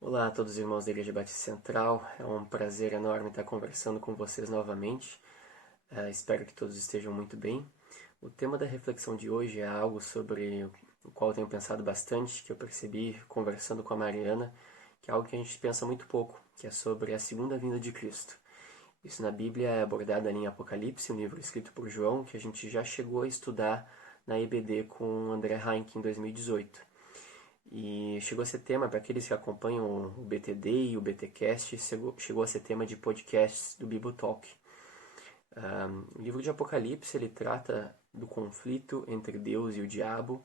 Olá a todos os irmãos da Igreja Batista Central, é um prazer enorme estar conversando com vocês novamente. Espero que todos estejam muito bem. O tema da reflexão de hoje é algo sobre o qual eu tenho pensado bastante, que eu percebi conversando com a Mariana, que é algo que a gente pensa muito pouco, que é sobre a segunda vinda de Cristo. Isso na Bíblia é abordado ali em Apocalipse, um livro escrito por João, que a gente já chegou a estudar na EBD com André Heinck em 2018. E chegou a ser tema, para aqueles que acompanham o BTD e o BTcast, chegou a ser tema de podcasts do Bibotalk. O livro de Apocalipse ele trata do conflito entre Deus e o diabo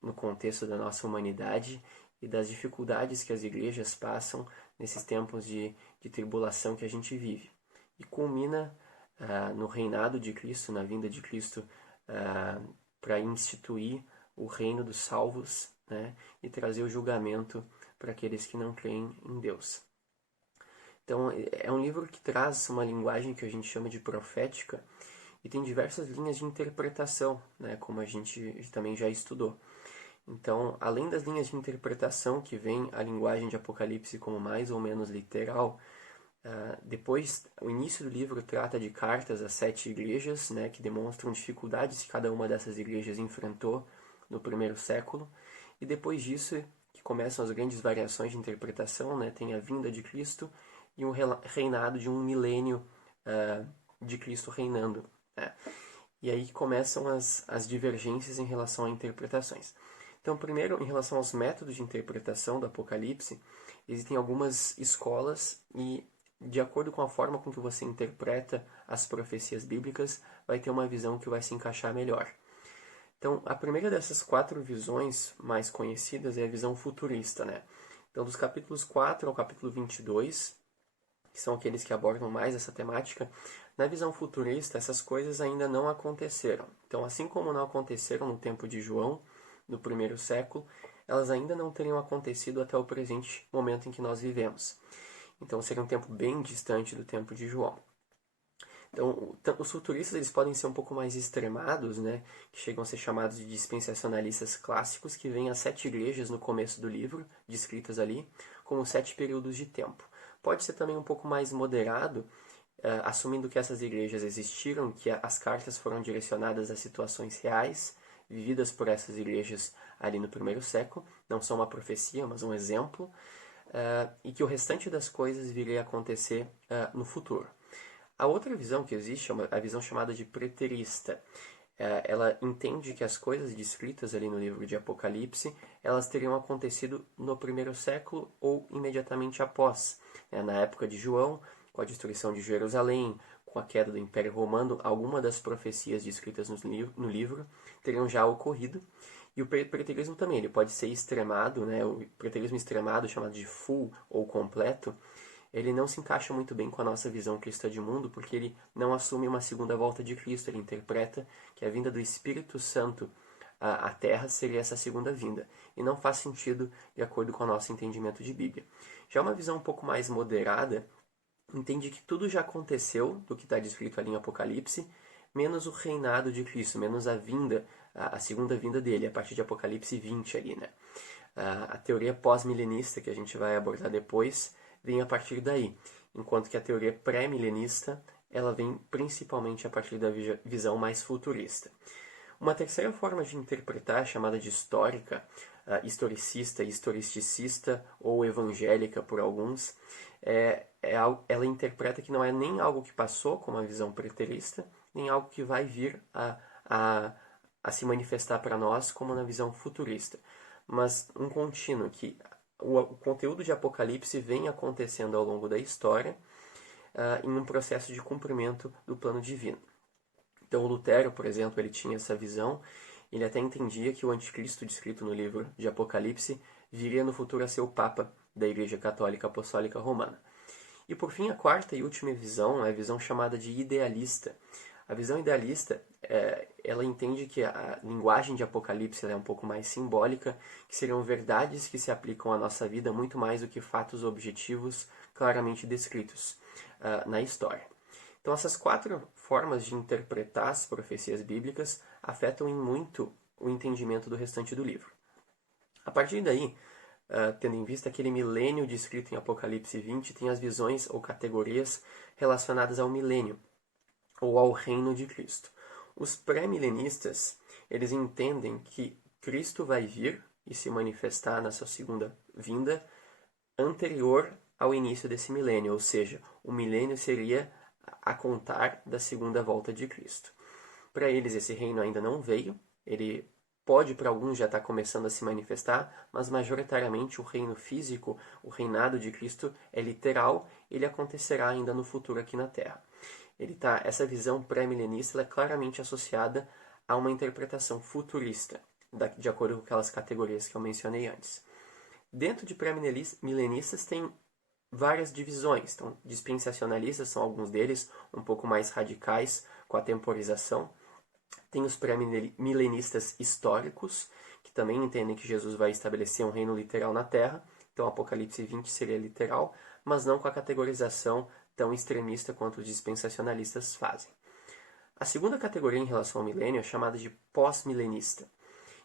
no contexto da nossa humanidade e das dificuldades que as igrejas passam nesses tempos de tribulação que a gente vive. E culmina no reinado de Cristo, na vinda de Cristo para instituir o reino dos salvos, né, e trazer o julgamento para aqueles que não creem em Deus. Então, é um livro que traz uma linguagem que a gente chama de profética e tem diversas linhas de interpretação, né, como a gente também já estudou. Então, além das linhas de interpretação que vem a linguagem de Apocalipse como mais ou menos literal, depois o início do livro trata de cartas a 7 igrejas, né, que demonstram dificuldades que cada uma dessas igrejas enfrentou no primeiro século. E depois disso, que começam as grandes variações de interpretação, né? Tem a vinda de Cristo e um reinado de um milênio de Cristo reinando. Né? E aí começam as divergências em relação a interpretações. Então, primeiro, em relação aos métodos de interpretação do Apocalipse, existem algumas escolas e, de acordo com a forma com que você interpreta as profecias bíblicas, vai ter uma visão que vai se encaixar melhor. Então, a primeira dessas 4 visões mais conhecidas é a visão futurista, né? Então, dos capítulos 4 ao capítulo 22, que são aqueles que abordam mais essa temática, na visão futurista, essas coisas ainda não aconteceram. Então, assim como não aconteceram no tempo de João, no primeiro século, elas ainda não teriam acontecido até o presente momento em que nós vivemos. Então, seria um tempo bem distante do tempo de João. Então, os futuristas eles podem ser um pouco mais extremados, né, que chegam a ser chamados de dispensacionalistas clássicos, que vêm as 7 igrejas no começo do livro, descritas ali, como 7 períodos de tempo. Pode ser também um pouco mais moderado, assumindo que essas igrejas existiram, que as cartas foram direcionadas a situações reais, vividas por essas igrejas ali no primeiro século, não são uma profecia, mas um exemplo, e que o restante das coisas viria a acontecer no futuro. A outra visão que existe é a visão chamada de preterista. Ela entende que as coisas descritas ali no livro de Apocalipse, elas teriam acontecido no primeiro século ou imediatamente após. Na época de João, com a destruição de Jerusalém, com a queda do Império Romano, algumas das profecias descritas no livro teriam já ocorrido. E o preterismo também, ele pode ser extremado, né? O preterismo extremado, chamado de full ou completo, ele não se encaixa muito bem com a nossa visão cristã de mundo, porque ele não assume uma segunda volta de Cristo. Ele interpreta que a vinda do Espírito Santo à Terra seria essa segunda vinda. E não faz sentido de acordo com o nosso entendimento de Bíblia. Já uma visão um pouco mais moderada entende que tudo já aconteceu do que está descrito ali em Apocalipse, menos o reinado de Cristo, menos a vinda, a segunda vinda dele, a partir de Apocalipse 20 ali, né? A teoria pós-milenista, que a gente vai abordar depois, vem a partir daí, enquanto que a teoria pré-milenista ela vem principalmente a partir da visão mais futurista. Uma terceira forma de interpretar, chamada de histórica, historicista, historicista ou evangélica por alguns, ela interpreta que não é nem algo que passou, como a visão preterista, nem algo que vai vir a se manifestar para nós, como na visão futurista, mas um contínuo que o conteúdo de Apocalipse vem acontecendo ao longo da história em um processo de cumprimento do plano divino. Então Lutero, por exemplo, ele tinha essa visão, ele até entendia que o anticristo descrito no livro de Apocalipse viria no futuro a ser o Papa da Igreja Católica Apostólica Romana. E por fim, a quarta e última visão é a visão chamada de idealista. A visão idealista, ela entende que a linguagem de Apocalipse é um pouco mais simbólica, que seriam verdades que se aplicam à nossa vida muito mais do que fatos objetivos claramente descritos na história. Então, essas 4 formas de interpretar as profecias bíblicas afetam em muito o entendimento do restante do livro. A partir daí, tendo em vista aquele milênio descrito em Apocalipse 20, tem as visões ou categorias relacionadas ao milênio, ou ao reino de Cristo. Os pré-milenistas, eles entendem que Cristo vai vir e se manifestar na sua segunda vinda anterior ao início desse milênio, ou seja, o milênio seria a contar da segunda volta de Cristo. Para eles, esse reino ainda não veio, ele pode para alguns já estar começando a se manifestar, mas majoritariamente o reino físico, o reinado de Cristo é literal, ele acontecerá ainda no futuro aqui na Terra. Essa visão pré-milenista é claramente associada a uma interpretação futurista, de acordo com aquelas categorias que eu mencionei antes. Dentro de pré-milenistas tem várias divisões. Então, dispensacionalistas são alguns deles, um pouco mais radicais com a temporização. Tem os pré-milenistas históricos, que também entendem que Jesus vai estabelecer um reino literal na Terra. Então, Apocalipse 20 seria literal, mas não com a categorização tão extremista quanto os dispensacionalistas fazem. A segunda categoria em relação ao milênio é chamada de pós-milenista.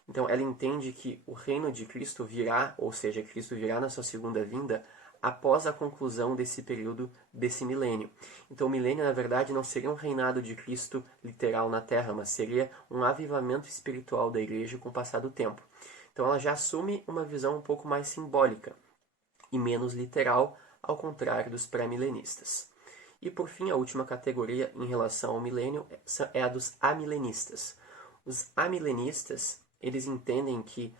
Então, ela entende que o reino de Cristo virá, ou seja, Cristo virá na sua segunda vinda, após a conclusão desse período, desse milênio. Então, o milênio, na verdade, não seria um reinado de Cristo literal na Terra, mas seria um avivamento espiritual da igreja com o passar do tempo. Então, ela já assume uma visão um pouco mais simbólica e menos literal, ao contrário dos pré-milenistas. E, por fim, a última categoria em relação ao milênio é a dos amilenistas. Os amilenistas, eles entendem que,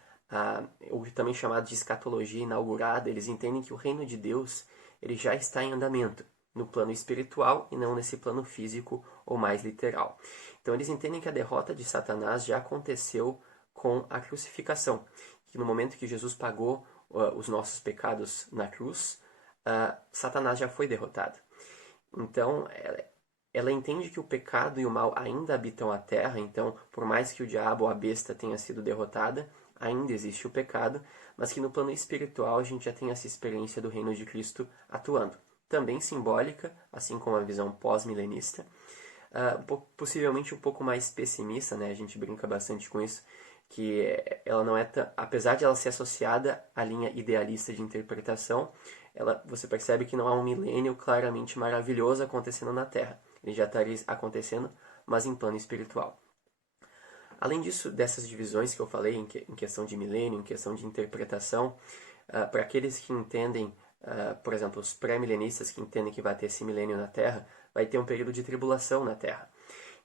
ou também chamado de escatologia inaugurada, eles entendem que o reino de Deus ele já está em andamento, no plano espiritual e não nesse plano físico ou mais literal. Então eles entendem que a derrota de Satanás já aconteceu com a crucificação, que no momento que Jesus pagou os nossos pecados na cruz, Satanás já foi derrotado. Então, ela entende que o pecado e o mal ainda habitam a terra, então, por mais que o diabo ou a besta tenha sido derrotada, ainda existe o pecado, mas que no plano espiritual a gente já tem essa experiência do reino de Cristo atuando. Também simbólica, assim como a visão pós-milenista, possivelmente um pouco mais pessimista, né? A gente brinca bastante com isso, que ela não é apesar de ela ser associada à linha idealista de interpretação, você percebe que não há um milênio claramente maravilhoso acontecendo na Terra. Ele já estaria acontecendo, mas em plano espiritual. Além disso, dessas divisões que eu falei em questão de milênio, em questão de interpretação, para aqueles que entendem, por exemplo, os pré-milenistas que entendem que vai ter esse milênio na Terra, vai ter um período de tribulação na Terra.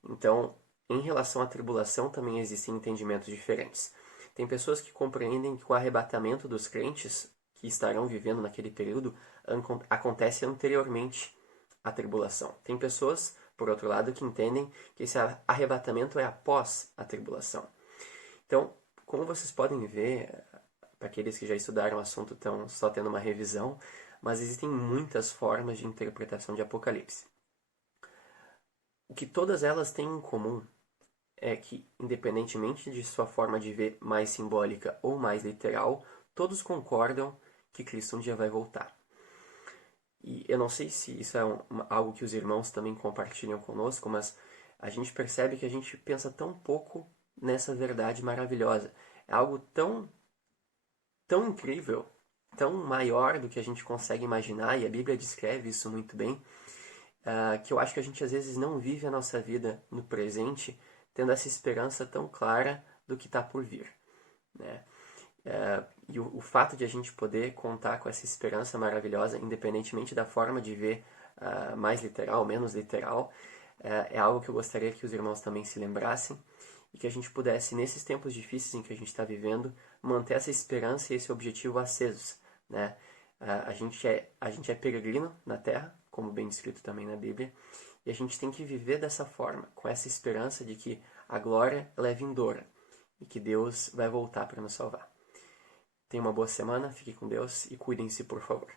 Então, em relação à tribulação, também existem entendimentos diferentes. Tem pessoas que compreendem que o arrebatamento dos crentes que estarão vivendo naquele período acontece anteriormente à tribulação. Tem pessoas, por outro lado, que entendem que esse arrebatamento é após a tribulação. Então, como vocês podem ver, para aqueles que já estudaram o assunto estão só tendo uma revisão, mas existem muitas formas de interpretação de Apocalipse. O que todas elas têm em comum é que, independentemente de sua forma de ver mais simbólica ou mais literal, todos concordam que Cristo um dia vai voltar. E eu não sei se isso é algo que os irmãos também compartilham conosco, mas a gente percebe que a gente pensa tão pouco nessa verdade maravilhosa. É algo tão incrível, tão maior do que a gente consegue imaginar, e a Bíblia descreve isso muito bem, que eu acho que a gente às vezes não vive a nossa vida no presente tendo essa esperança tão clara do que está por vir, né? E o fato de a gente poder contar com essa esperança maravilhosa, independentemente da forma de ver mais literal, menos literal, é algo que eu gostaria que os irmãos também se lembrassem e que a gente pudesse, nesses tempos difíceis em que a gente está vivendo, manter essa esperança e esse objetivo acesos, né? A gente é peregrino na Terra, como bem descrito também na Bíblia, e a gente tem que viver dessa forma, com essa esperança de que a glória ela é vindoura e que Deus vai voltar para nos salvar. Tenha uma boa semana, fique com Deus e cuidem-se, por favor.